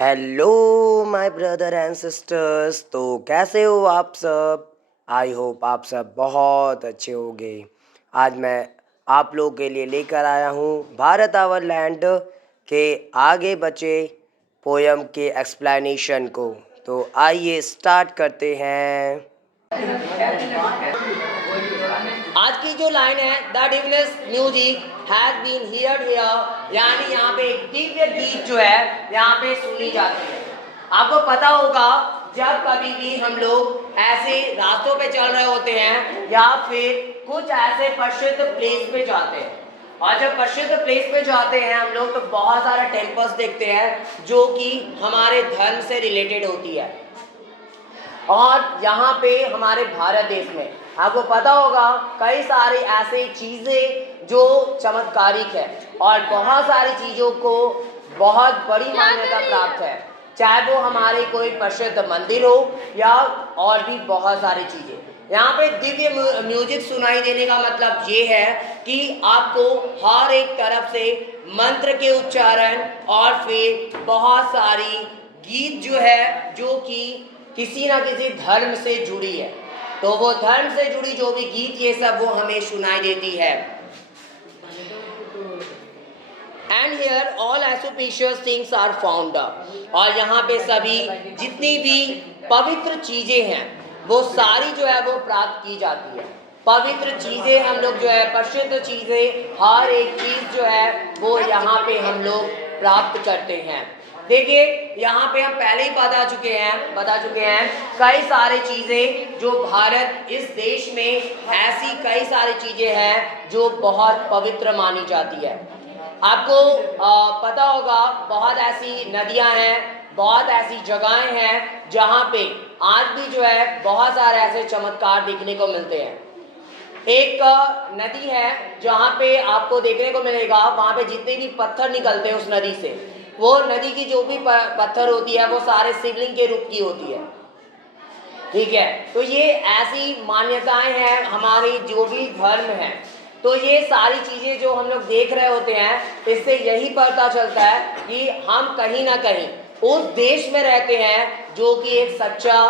Hello my brother and sisters. तो कैसे हो आप सब? आई होप आप सब बहुत अच्छे होंगे। आज मैं आप लोगों के लिए लेकर आया हूँ भारत आवर लैंड के आगे बचे पोयम के एक्सप्लेनेशन को। तो आइए स्टार्ट करते हैं। आज की जो लाइन है, the divinest music has been heard here, यानी यहाँ पे एक दिव्य गीत जो है यहाँ पे सुनी जाती है। आपको पता होगा, जब कभी भी हम लोग ऐसे रास्तों पे चल रहे होते हैं या फिर कुछ ऐसे प्रसिद्ध प्लेस पे जाते हैं, और जब प्रसिद्ध प्लेस पे जाते हैं हम लोग, तो बहुत सारे टेम्पल्स देखते हैं जो कि हमारे धर्म से रिलेटेड होती है। और यहाँ पे हमारे भारत देश में आपको पता होगा कई सारी ऐसी चीज़ें जो चमत्कारिक है और बहुत सारी चीज़ों को बहुत बड़ी मान्यता प्राप्त है, चाहे वो हमारे कोई प्रसिद्ध मंदिर हो या और भी बहुत सारी चीज़ें। यहाँ पे दिव्य म्यूजिक सुनाई देने का मतलब ये है कि आपको हर एक तरफ से मंत्र के उच्चारण और फिर बहुत सारी गीत जो है जो कि किसी ना किसी धर्म से जुड़ी है, तो वो धर्म से जुड़ी जो भी गीत ये सब वो हमें सुनाई देती है। And here all auspicious things are found, और यहाँ पे सभी जितनी भी पवित्र चीजें हैं वो सारी जो है वो प्राप्त की जाती है। पवित्र चीजें हम लोग जो है, प्रसिद्ध चीजें, हर एक चीज जो है वो यहाँ पे हम लोग प्राप्त करते हैं। देखिए यहाँ पे हम पहले ही बता चुके हैं कई सारी चीजें जो भारत इस देश में ऐसी कई सारी चीजें हैं जो बहुत पवित्र मानी जाती है। आपको पता होगा बहुत ऐसी नदियां हैं, बहुत ऐसी जगहें हैं जहाँ पे आज भी जो है बहुत सारे ऐसे चमत्कार देखने को मिलते हैं। एक नदी है जहाँ पे आपको देखने को मिलेगा, वहाँ पे जितने भी पत्थर निकलते हैं उस नदी से, वो नदी की जो भी पत्थर होती है वो सारे शिवलिंग के रूप की होती है। ठीक है, तो ये ऐसी मान्यताएं हैं हमारी जो भी धर्म है। तो ये सारी चीजें जो हम लोग देख रहे होते हैं, इससे यही पता चलता है कि हम कहीं ना कहीं उस देश में रहते हैं जो कि एक सच्चा,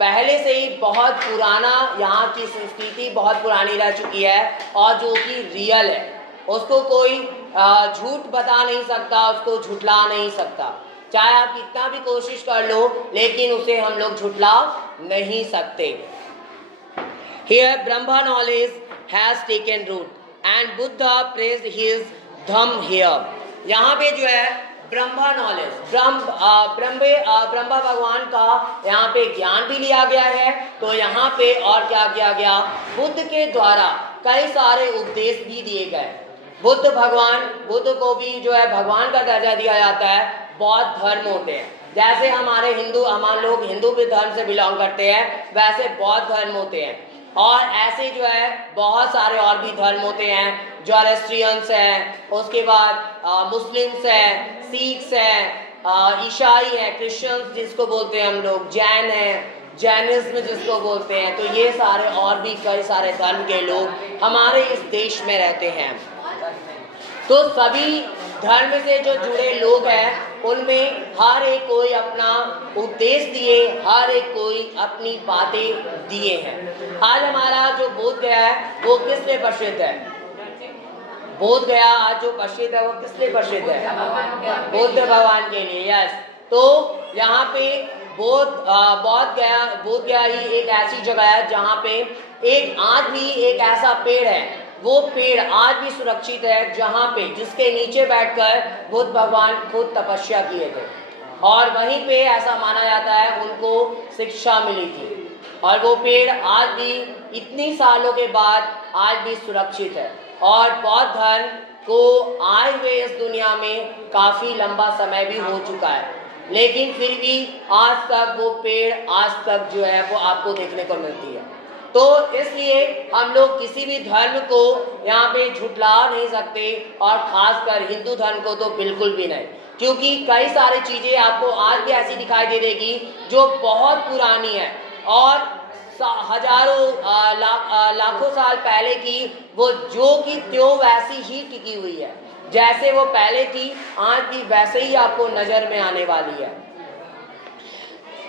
पहले से ही बहुत पुराना, यहाँ की संस्कृति बहुत पुरानी रह चुकी है और जो कि रियल है। उसको कोई झूठ बता नहीं सकता, उसको झुठला नहीं सकता, चाहे आप कितना भी कोशिश कर लो, लेकिन उसे हम लोग झुठला नहीं सकते। Here Brahma knowledge has taken root and Buddha praised his dham here. यहाँ पे जो है ब्रह्मा नॉलेज, ब्रह्मा भगवान का यहाँ पे ज्ञान भी लिया गया है। तो यहाँ पे और क्या किया गया, बुद्ध के द्वारा कई सारे उपदेश भी दिए गए। बुद्ध को भी जो है भगवान का दर्जा दिया जाता है। बौद्ध धर्म होते हैं, जैसे हमारे हम लोग हिंदू भी धर्म से बिलोंग करते हैं, वैसे बौद्ध धर्म होते हैं। और ऐसे जो है बहुत सारे और भी धर्म होते हैं, जोरेस्ट्रियंस हैं, उसके बाद मुस्लिम्स हैं, सिख्स हैं, ईसाई हैं, क्रिश्चियंस जिसको बोलते हैं हम लोग, जैन हैं, जैनिज्म जिसको बोलते हैं। तो ये सारे और भी कई सारे धर्म के लोग हमारे इस देश में रहते हैं। तो सभी धर्म से जो जुड़े लोग हैं उनमें हर एक कोई अपना उपदेश दिए, हर एक कोई अपनी बातें दिए हैं। आज हमारा जो बोध गया है वो किस लिए प्रसिद्ध है? बोध गया आज जो प्रसिद्ध है वो किस लिए प्रसिद्ध है? बुद्ध भगवान के लिए। यस, तो यहाँ पे बोध गया ही एक ऐसी जगह है जहाँ पे आज भी एक ऐसा पेड़ है, वो पेड़ आज भी सुरक्षित है, जहाँ पे जिसके नीचे बैठकर बुद्ध भगवान खुद तपस्या किए थे, और वहीं पे ऐसा माना जाता है उनको शिक्षा मिली थी। और वो पेड़ आज भी इतनी सालों के बाद आज भी सुरक्षित है। और बौद्ध धर्म को आए हुए इस दुनिया में काफ़ी लंबा समय भी हो चुका है, लेकिन फिर भी आज तक वो पेड़ आज तक जो है वो आपको देखने को मिलती है। तो इसलिए हम लोग किसी भी धर्म को यहाँ पे झुठला नहीं सकते, और खासकर हिंदू धर्म को तो बिल्कुल भी नहीं, क्योंकि कई सारी चीज़ें आपको आज भी ऐसी दिखाई दे देगी जो बहुत पुरानी है और हजारों लाखों साल पहले की, वो जो कि त्यों वैसी ही टिकी हुई है, जैसे वो पहले थी आज भी वैसे ही आपको नज़र में आने वाली है।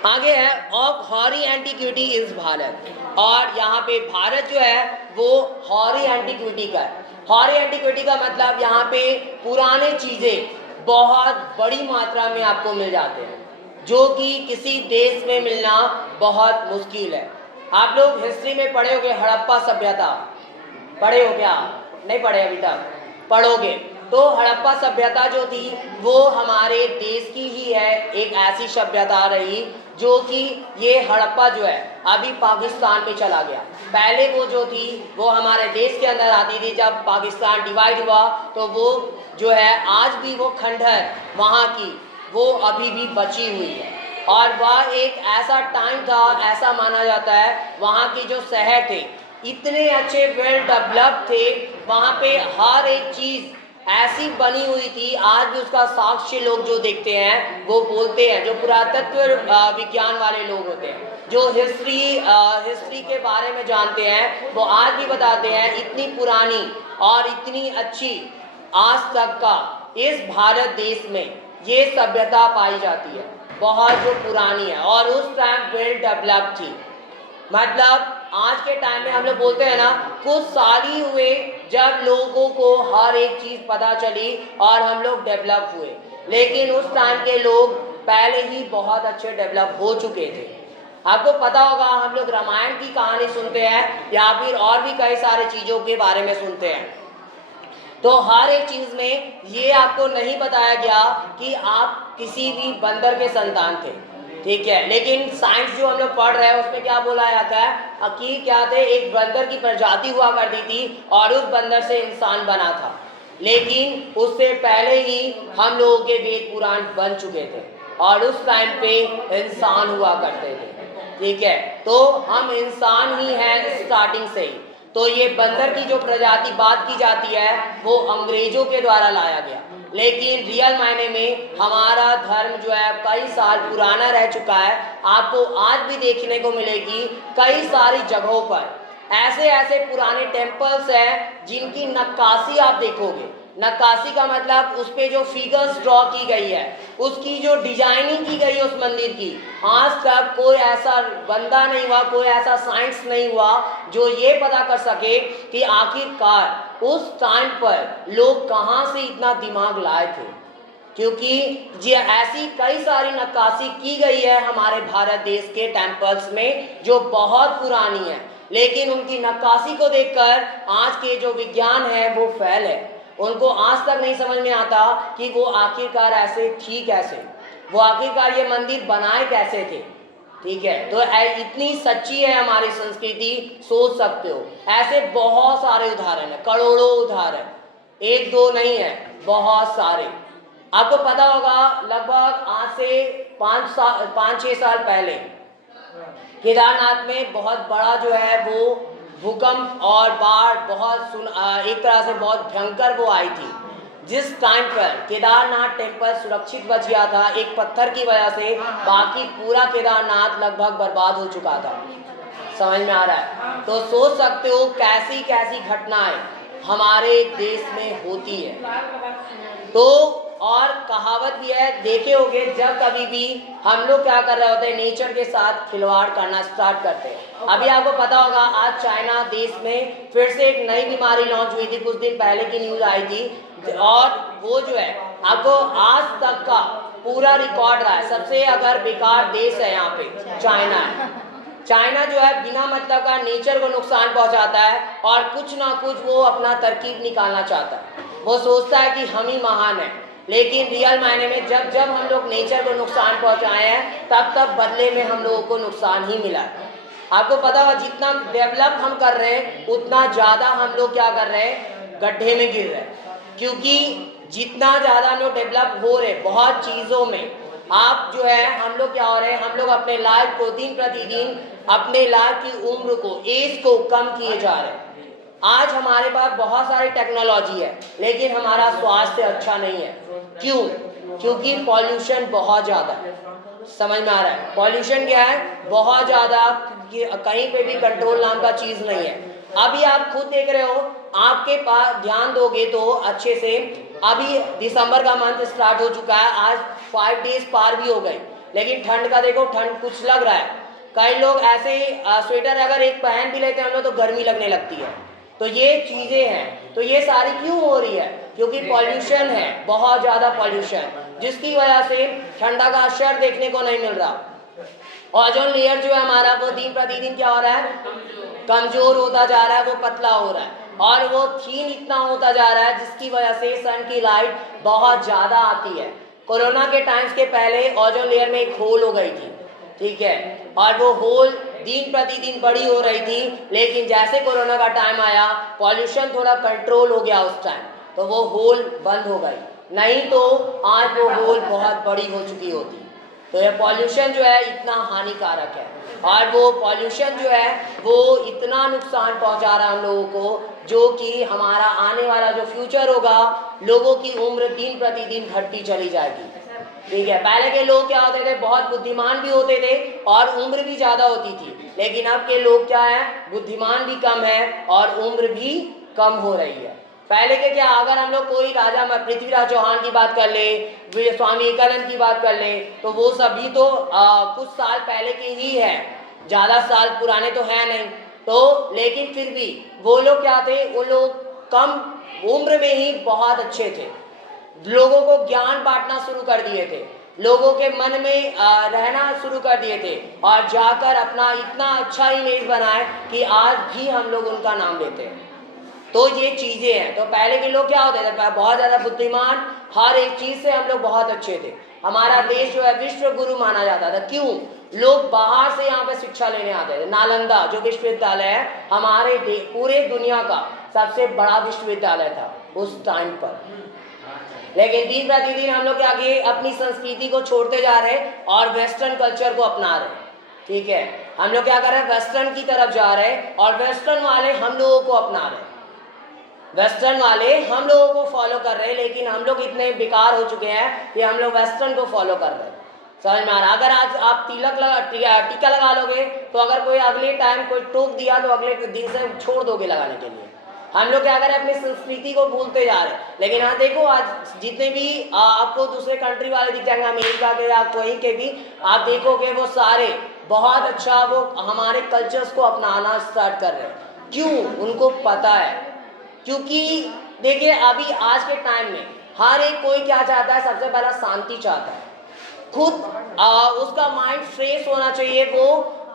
आगे है ऑफ हॉरी एंटीक्विटी इज भारत, और यहाँ पे भारत जो है वो हॉरी एंटीक्विटी का है। हॉरी एंटीक्विटी का मतलब यहाँ पे पुराने चीजें बहुत बड़ी मात्रा में आपको मिल जाते हैं, जो कि किसी देश में मिलना बहुत मुश्किल है। आप लोग हिस्ट्री में पढ़े होंगे हड़प्पा सभ्यता, पढ़े हो क्या? नहीं पढ़े अभी तक, पढ़ोगे। तो हड़प्पा सभ्यता जो थी वो हमारे देश की ही है, एक ऐसी सभ्यता रही जो कि ये हड़प्पा जो है अभी पाकिस्तान में चला गया। पहले वो जो थी वो हमारे देश के अंदर आती थी, जब पाकिस्तान डिवाइड हुआ तो वो जो है आज भी वो खंडहर वहाँ की वो अभी भी बची हुई है। और वह एक ऐसा टाइम था, ऐसा माना जाता है, वहाँ की जो शहर थे इतने अच्छे वेल डेवलप थे, वहाँ पे हर एक चीज़ ऐसी बनी हुई थी। आज भी उसका साक्ष्य लोग जो देखते हैं वो बोलते हैं, जो पुरातत्व विज्ञान वाले लोग होते हैं, जो हिस्ट्री के बारे में जानते हैं, वो आज भी बताते हैं इतनी पुरानी और इतनी अच्छी आज तक का इस भारत देश में ये सभ्यता पाई जाती है, बहुत जो पुरानी है और उस टाइम वेल डेवलप थी। मतलब आज के टाइम में हम लोग बोलते हैं ना, कुछ साल ही हुए जब लोगों को हर एक चीज़ पता चली और हम लोग डेवलप हुए, लेकिन उस टाइम के लोग पहले ही बहुत अच्छे डेवलप हो चुके थे। आपको पता होगा, हम लोग रामायण की कहानी सुनते हैं या फिर और भी कई सारे चीज़ों के बारे में सुनते हैं, तो हर एक चीज़ में ये आपको नहीं बताया गया कि आप किसी भी बंदर के संतान थे, ठीक है। लेकिन साइंस जो हम लोग पढ़ रहे हैं उसमें क्या बोला जाता है कि क्या थे, एक बंदर की प्रजाति हुआ करती थी और उस बंदर से इंसान बना था, लेकिन उससे पहले ही हम लोगों के वेद पुराण बन चुके थे और उस टाइम पे इंसान हुआ करते थे, ठीक है। तो हम इंसान ही हैं स्टार्टिंग से ही। तो ये बंदर की जो प्रजाति बात की जाती है वो अंग्रेजों के द्वारा लाया गया, लेकिन रियल मायने में हमारा धर्म जो है कई साल पुराना रह चुका है। आपको आज भी देखने को मिलेगी कई सारी जगहों पर ऐसे ऐसे पुराने टेम्पल्स हैं जिनकी नक्काशी आप देखोगे। नक्काशी का मतलब उस पर जो फिगर्स ड्रॉ की गई है, उसकी जो डिजाइनिंग की गई है उस मंदिर की, आज तक कोई ऐसा बंदा नहीं हुआ, कोई ऐसा साइंस नहीं हुआ जो ये पता कर सके कि आखिरकार उस टाइम पर लोग कहाँ से इतना दिमाग लाए थे। क्योंकि जी ऐसी कई सारी नक्काशी की गई है हमारे भारत देश के टेम्पल्स में जो बहुत पुरानी है, लेकिन उनकी नक्काशी को देखकर आज के जो विज्ञान है वो फेल है। उनको आज तक नहीं समझ में आता कि वो आखिरकार ऐसे थी कैसे, वो आखिरकार ये मंदिर बनाए कैसे थे, ठीक है। तो इतनी सच्ची है हमारी संस्कृति, सोच सकते हो ऐसे बहुत सारे उदाहरण है, करोड़ों उदाहरण, एक दो नहीं है, बहुत सारे। आपको पता होगा लगभग आज से 5-6 साल पहले केदारनाथ में बहुत बड़ा जो है वो भूकंप और बाढ़ एक तरह से बहुत भयंकर वो आई थी, जिस टाइम पर केदारनाथ टेम्पल सुरक्षित बच गया था एक पत्थर की वजह से, बाकी पूरा केदारनाथ लगभग बर्बाद हो चुका था। समझ में आ रहा है? तो सोच सकते हो कैसी कैसी घटनाएं हमारे देश में होती है। तो और कहावत भी है, देखे होंगे, जब कभी भी हम लोग क्या कर रहे होते हैं, नेचर के साथ खिलवाड़ करना स्टार्ट करते हैं। अभी आपको पता होगा आज चाइना देश में फिर से एक नई बीमारी लॉन्च हुई थी, कुछ दिन पहले की न्यूज आई थी, और वो जो है आपको आज तक का पूरा रिकॉर्ड रहा है, सबसे अगर बेकार देश है यहाँ पे चाइना है। चाइना जो है बिना मतलब का नेचर को नुकसान पहुंचाता है और कुछ ना कुछ वो अपना तरकीब निकालना चाहता है, वो सोचता है कि हम ही महान हैं, लेकिन रियल मायने में जब जब हम लोग नेचर को नुकसान पहुंचाए हैं तब तब बदले में हम लोगों को नुकसान ही मिला है। आपको पता होगा जितना डेवलप हम कर रहे हैं उतना ज़्यादा हम लोग क्या कर रहे हैं, गड्ढे में गिर रहे हैं, क्योंकि जितना ज़्यादा हम लोग डेवलप हो रहे बहुत चीज़ों में, आप जो है हम लोग क्या हो रहे हैं, हम लोग अपने लाइफ को दिन प्रतिदिन अपने लाइफ की उम्र को, एज को कम किए जा रहे हैं। आज हमारे पास बहुत सारी टेक्नोलॉजी है लेकिन हमारा स्वास्थ्य अच्छा नहीं है। क्यों? क्योंकि पॉल्यूशन बहुत ज़्यादा है। समझ में आ रहा है? पॉल्यूशन क्या है, बहुत ज़्यादा, कहीं पे भी कंट्रोल नाम का चीज़ नहीं है। अभी आप खुद देख रहे हो, आपके पास ध्यान दोगे तो अच्छे से, अभी दिसंबर का मंथ स्टार्ट हो चुका है, आज 5 डेज पार भी हो गए, लेकिन ठंड का देखो, ठंड कुछ लग रहा है। कई लोग ऐसे ही स्वेटर अगर एक पहन भी लेते हैं हम लोग तो गर्मी लगने लगती है। तो ये चीज़ें हैं, तो ये सारी क्यों हो रही है? क्योंकि पॉल्यूशन है, बहुत ज़्यादा पॉल्यूशन, जिसकी वजह से ठंडा का असर देखने को नहीं मिल रहा। ओजोन लेयर जो है हमारा वो दिन प्रतिदिन क्या हो रहा है? कमजोर होता जा रहा है, वो पतला हो रहा है और वो थीन इतना होता जा रहा है, जिसकी वजह से सन की लाइट बहुत ज़्यादा आती है। कोरोना के टाइम्स के पहले ओजोन लेयर में एक होल हो गई थी, ठीक है, और वो होल दिन प्रतिदिन बड़ी हो रही थी। लेकिन जैसे कोरोना का टाइम आया, पॉल्यूशन थोड़ा कंट्रोल हो गया उस टाइम, तो वो होल बंद हो गई, नहीं तो आज वो होल बहुत बड़ी हो चुकी होती। तो ये पॉल्यूशन जो है इतना हानिकारक है और वो पॉल्यूशन जो है वो इतना नुकसान पहुंचा रहा है हम लोगों को, जो कि हमारा आने वाला जो फ्यूचर होगा, लोगों की उम्र दिन प्रतिदिन घटती चली जाएगी। ठीक है, पहले के लोग क्या होते थे? बहुत बुद्धिमान भी होते थे और उम्र भी ज़्यादा होती थी। लेकिन अब के लोग क्या है? बुद्धिमान भी कम है और उम्र भी कम हो रही है। पहले के क्या, अगर हम लोग कोई राजा पृथ्वीराज चौहान की बात कर ले, स्वामी विवेकानंद की बात कर ले, तो वो सभी तो कुछ साल पहले के ही है, ज़्यादा साल पुराने तो हैं नहीं। तो लेकिन फिर भी वो लोग क्या थे? वो लोग कम उम्र में ही बहुत अच्छे थे, लोगों को ज्ञान बांटना शुरू कर दिए थे, लोगों के मन में रहना शुरू कर दिए थे और जाकर अपना इतना अच्छा इमेज बनाए कि आज भी हम लोग उनका नाम लेते हैं। तो ये चीज़ें हैं। तो पहले के लोग क्या होते थे? बहुत ज़्यादा बुद्धिमान, हर एक चीज़ से हम लोग बहुत अच्छे थे। हमारा देश जो है विश्व गुरु माना जाता था। क्यों? लोग बाहर से यहाँ पे शिक्षा लेने आते थे। नालंदा जो विश्वविद्यालय है हमारे पूरे दुनिया का सबसे बड़ा विश्वविद्यालय था उस टाइम पर। लेकिन दिन प्रतिदिन हम लोग आगे अपनी संस्कृति को छोड़ते जा रहे हैं और वेस्टर्न कल्चर को अपना रहे हैं। ठीक है, हम लोग क्या कर रहे हैं? वेस्टर्न की तरफ जा रहे हैं और वेस्टर्न वाले हम लोगों को अपना रहे हैं, वेस्टर्न वाले हम लोगों को फॉलो कर रहे हैं। लेकिन हम लोग इतने बेकार हो चुके हैं कि हम लोग वेस्टर्न को फॉलो कर रहे हैं। समझ में आ रहा? अगर आज आप टीका लगा लोगे तो अगर कोई अगले टाइम कोई टोक दिया तो अगले दिन से छोड़ दोगे लगाने के लिए। हम लोग क्या करें? अपनी संस्कृति को भूलते जा रहे हैं। लेकिन हाँ देखो, आज जितने भी आपको दूसरे कंट्री वाले दिख जाएंगे, अमेरिका के या कोई के भी, आप देखोगे वो सारे बहुत अच्छा वो हमारे कल्चर्स को अपनाना स्टार्ट कर रहे हैं। क्यों? उनको पता है, क्योंकि देखिए अभी आज के टाइम में हर एक कोई क्या चाहता है? सबसे पहला शांति चाहता है, खुद उसका माइंड फ्रेश होना चाहिए, वो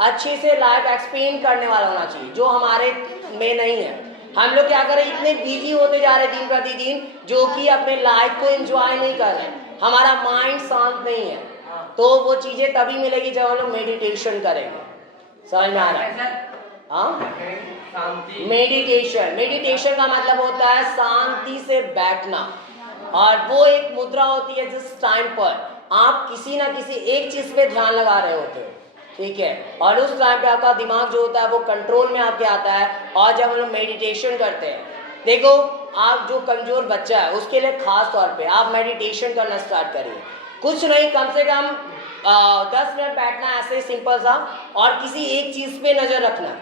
अच्छे से लाइफ एक्सप्लेन करने वाला होना चाहिए, जो हमारे में नहीं है। हम लोग क्या करें? इतने बिजी होते जा रहे हैं दिन प्रतिदिन, जो कि अपने लाइफ को एंजॉय नहीं कर रहे हैं, हमारा माइंड शांत नहीं है। तो वो चीज़ें तभी मिलेगी जब हम लोग मेडिटेशन करेंगे। समझ में आ रहा है? हाँ, मेडिटेशन का मतलब होता है शांति से बैठना, और वो एक मुद्रा होती है जिस टाइम पर आप किसी ना किसी एक चीज पे ध्यान लगा रहे होते हो। ठीक है, और उस टाइम पे आपका दिमाग जो होता है वो कंट्रोल में आपके आता है। और जब हम लोग मेडिटेशन करते हैं, देखो आप जो कमजोर बच्चा है उसके लिए खास तौर पे आप मेडिटेशन करना स्टार्ट करिए। कुछ नहीं, कम से कम 10 मिनट बैठना है ऐसे सिंपल सा, और किसी एक चीज पे नजर रखना।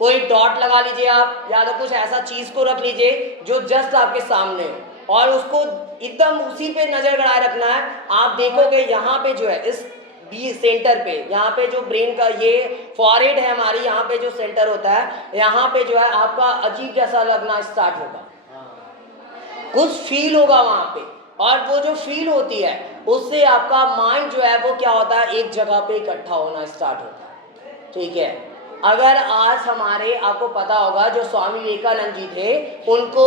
कोई डॉट लगा लीजिए आप, या तो कुछ ऐसा चीज को रख लीजिए जो जस्ट आपके सामने हो, और उसको एकदम उसी पे नजर गड़ाए रखना है। आप देखोगे यहाँ पे जो है इस बी सेंटर पे, यहाँ पे जो ब्रेन का ये फॉरहेड है हमारी, यहाँ पे जो सेंटर होता है, यहाँ पे जो है आपका अजीब जैसा लगना स्टार्ट होगा, कुछ फील होगा वहाँ पे, और वो जो फील होती है उससे आपका माइंड जो है वो क्या होता है? एक जगह पे इकट्ठा होना स्टार्ट होता है। ठीक है, अगर आज हमारे, आपको पता होगा जो स्वामी विवेकानंद जी थे, उनको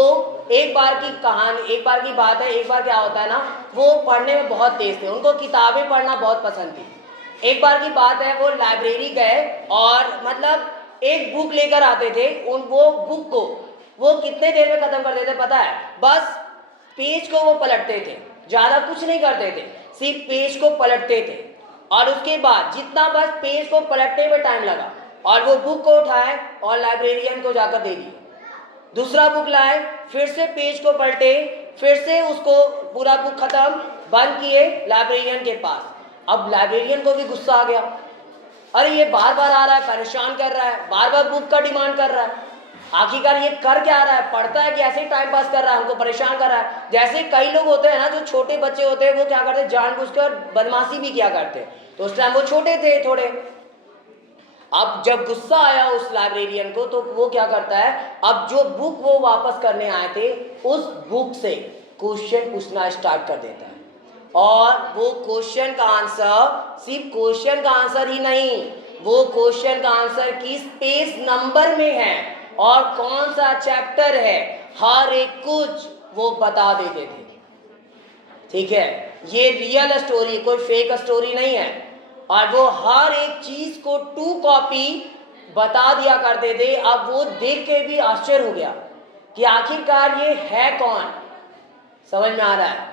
एक बार की कहानी, एक बार की बात है, एक बार क्या होता है ना, वो पढ़ने में बहुत तेज थे, उनको किताबें पढ़ना बहुत पसंद थी। एक बार की बात है, वो लाइब्रेरी गए और मतलब एक बुक लेकर आते थे। वो बुक को वो कितने देर में खत्म कर देते पता है? बस पेज को वो पलटते थे, ज़्यादा कुछ नहीं करते थे, सिर्फ पेज को पलटते थे, और उसके बाद जितना बस पेज को पलटने में टाइम लगा, और वो बुक को उठाए और लाइब्रेरियन को जाकर दे दिए। दूसरा बुक लाए, फिर से पेज को पलटे, फिर से उसको पूरा बुक खत्म, बंद किए लाइब्रेरियन के पास। अब लाइब्रेरियन को भी गुस्सा आ गया, अरे ये बार बार आ रहा है, परेशान कर रहा है, बार बार बुक का डिमांड कर रहा है। आखिरकार ये कर क्या रहा है, पढ़ता है कि ऐसे ही टाइम पास कर रहा है, हमको परेशान कर रहा है। जैसे कई लोग होते हैं ना, जो छोटे बच्चे होते हैं, वो क्या करते हैं, जानबूझकर बदमाशी भी किया करते हैं। तो उस टाइम वो छोटे थे थोड़े। अब जब गुस्सा आया उस लाइब्रेरियन को, तो वो क्या करता है, अब जो बुक वो वापस करने आए थे, उस बुक से क्वेश्चन पूछना स्टार्ट कर देता है। और वो क्वेश्चन का आंसर, सिर्फ क्वेश्चन का आंसर ही नहीं, वो क्वेश्चन का आंसर किस पेज नंबर में है और कौन सा चैप्टर है, हर एक कुछ वो बता देते थे। ठीक है, ये रियल स्टोरी, कोई फेक स्टोरी नहीं है। और वो हर एक चीज को 2 कॉपी बता दिया करते थे। अब वो देख के भी आश्चर्य हो गया कि आखिरकार ये है कौन। समझ में आ रहा है,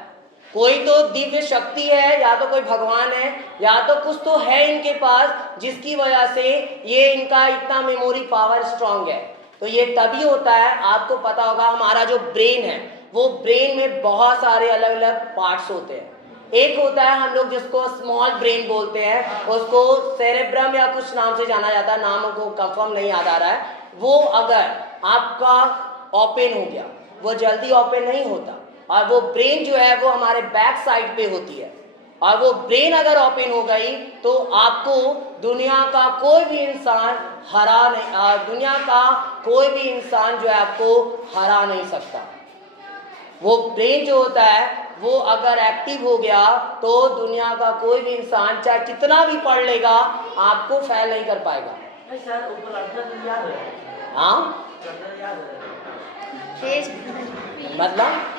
कोई तो दिव्य शक्ति है, या तो कोई भगवान है, या तो कुछ तो है इनके पास, जिसकी वजह से ये इनका इतना मेमोरी पावर स्ट्रांग है। तो ये तभी होता है, आपको पता होगा, हमारा जो ब्रेन है, वो ब्रेन में बहुत सारे अलग अलग पार्ट्स होते हैं। एक होता है हम लोग जिसको स्मॉल ब्रेन बोलते हैं, उसको सेरेब्रम या कुछ नाम से जाना जाता है, नाम को कंफर्म नहीं याद आ रहा है। वो अगर आपका ओपन हो गया, वो जल्दी ओपन नहीं होता, और वो ब्रेन जो है वो हमारे बैक साइड पे होती है। और वो ब्रेन अगर ओपन हो गई तो आपको दुनिया का कोई भी इंसान हरा नहीं, दुनिया का कोई भी इंसान जो है आपको हरा नहीं सकता। वो ब्रेन जो होता है वो अगर एक्टिव हो गया तो दुनिया का कोई भी इंसान चाहे कितना भी पढ़ लेगा, आपको फेल नहीं कर पाएगा। हाँ, मतलब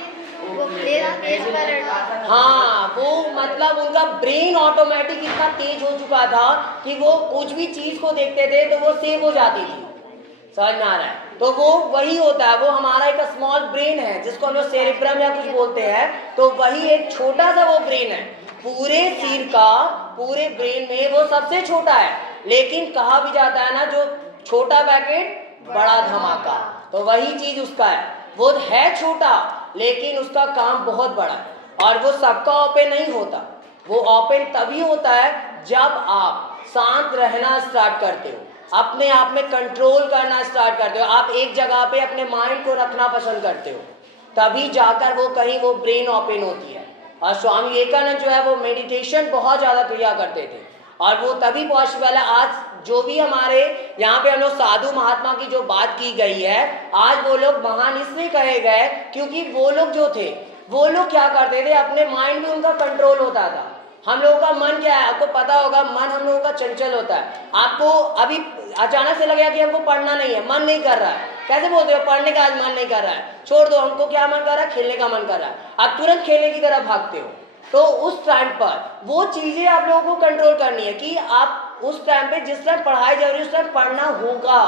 हाँ, वो मतलब उनका ब्रेन ऑटोमेटिक इतना तेज हो चुका था कि वो कुछ भी चीज को देखते थे तो वो सेव हो जाती थी। समझ में आ रहा है, तो वो वही होता है, वो हमारा एक स्मॉल ब्रेन है जिसको हम लोग सेरेब्रम या कुछ बोलते हैं। तो वही एक छोटा सा वो ब्रेन है, पूरे सिर का, पूरे ब्रेन में वो सबसे छोटा है। लेकिन कहा भी जाता है ना, जो छोटा पैकेट बड़ा धमाका, तो वही चीज उसका है। वो है छोटा लेकिन उसका काम बहुत बड़ा है। और वो सबका ओपन नहीं होता, वो ओपन तभी होता है जब आप शांत रहना स्टार्ट करते हो, अपने आप में कंट्रोल करना स्टार्ट करते हो, आप एक जगह पे अपने माइंड को रखना पसंद करते हो, तभी जाकर वो कहीं वो ब्रेन ओपन होती है। और स्वामी विवेकानंद जो है वो मेडिटेशन बहुत ज़्यादा किया करते थे, और वो तभी पॉसिबल है। आज जो भी हमारे यहाँ पे हम लोग साधु महात्मा की जो बात की गई है, आज वो लोग महान इसलिए कहे गए क्योंकि वो लोग जो थे, वो लोग क्या करते थे, अपने माइंड में उनका कंट्रोल होता था। हम लोगों का मन क्या है, आपको पता होगा, मन हम लोगों का चंचल होता है। आपको अभी अचानक से लगेगा कि हमको पढ़ना नहीं है, मन नहीं कर रहा है, कैसे बोलते हो, पढ़ने का आज मन नहीं कर रहा है, छोड़ दो, हमको क्या मन कर रहा है, खेलने का मन कर रहा है, आप तुरंत खेलने की तरफ भागते हो। तो उस टाइम पर वो चीजें आप लोगों को कंट्रोल करनी है कि आप उस टाइम पे जिस टाइम पढ़ाई जरूरी उस टाइम पढ़ना होगा,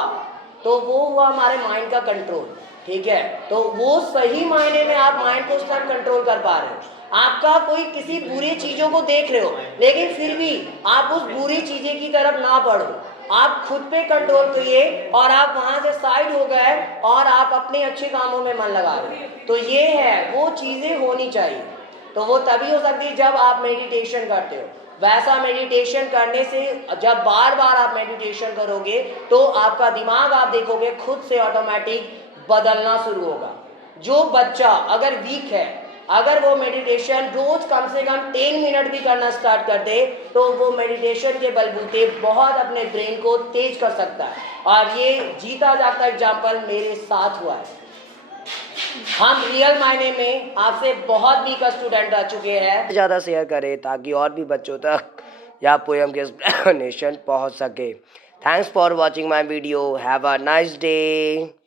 तो वो हुआ हमारे माइंड का कंट्रोल। ठीक है, तो वो सही मायने में आप माइंड को उस टाइम कंट्रोल कर पा रहे हो। आपका कोई किसी बुरी चीजों को देख रहे हो, लेकिन फिर भी आप उस बुरी चीजें की तरफ ना बढ़ो, आप खुद पे कंट्रोल करिए और आप वहां से साइड हो गए और आप अपने अच्छे कामों में मन लगा रहे हो। तो ये है, वो चीजें होनी चाहिए। तो वो तभी हो सकती है जब आप मेडिटेशन करते हो। वैसा मेडिटेशन करने से, जब बार बार आप मेडिटेशन करोगे तो आपका दिमाग, आप देखोगे, खुद से ऑटोमेटिक बदलना शुरू होगा। जो बच्चा अगर वीक है, अगर वो मेडिटेशन रोज कम से कम 10 मिनट भी करना स्टार्ट कर दे, तो वो मेडिटेशन के बलबूते बहुत अपने ब्रेन को तेज कर सकता है। और ये जीता जागता एग्जाम्पल मेरे साथ हुआ है। हम रियल मायने में आपसे बहुत वीक स्टूडेंट रह चुके हैं। ज़्यादा शेयर करें ताकि और भी बच्चों तक या पोएम के एक्सप्लेनेशन पहुंच सके। Thanks for watching my video. Have a nice day.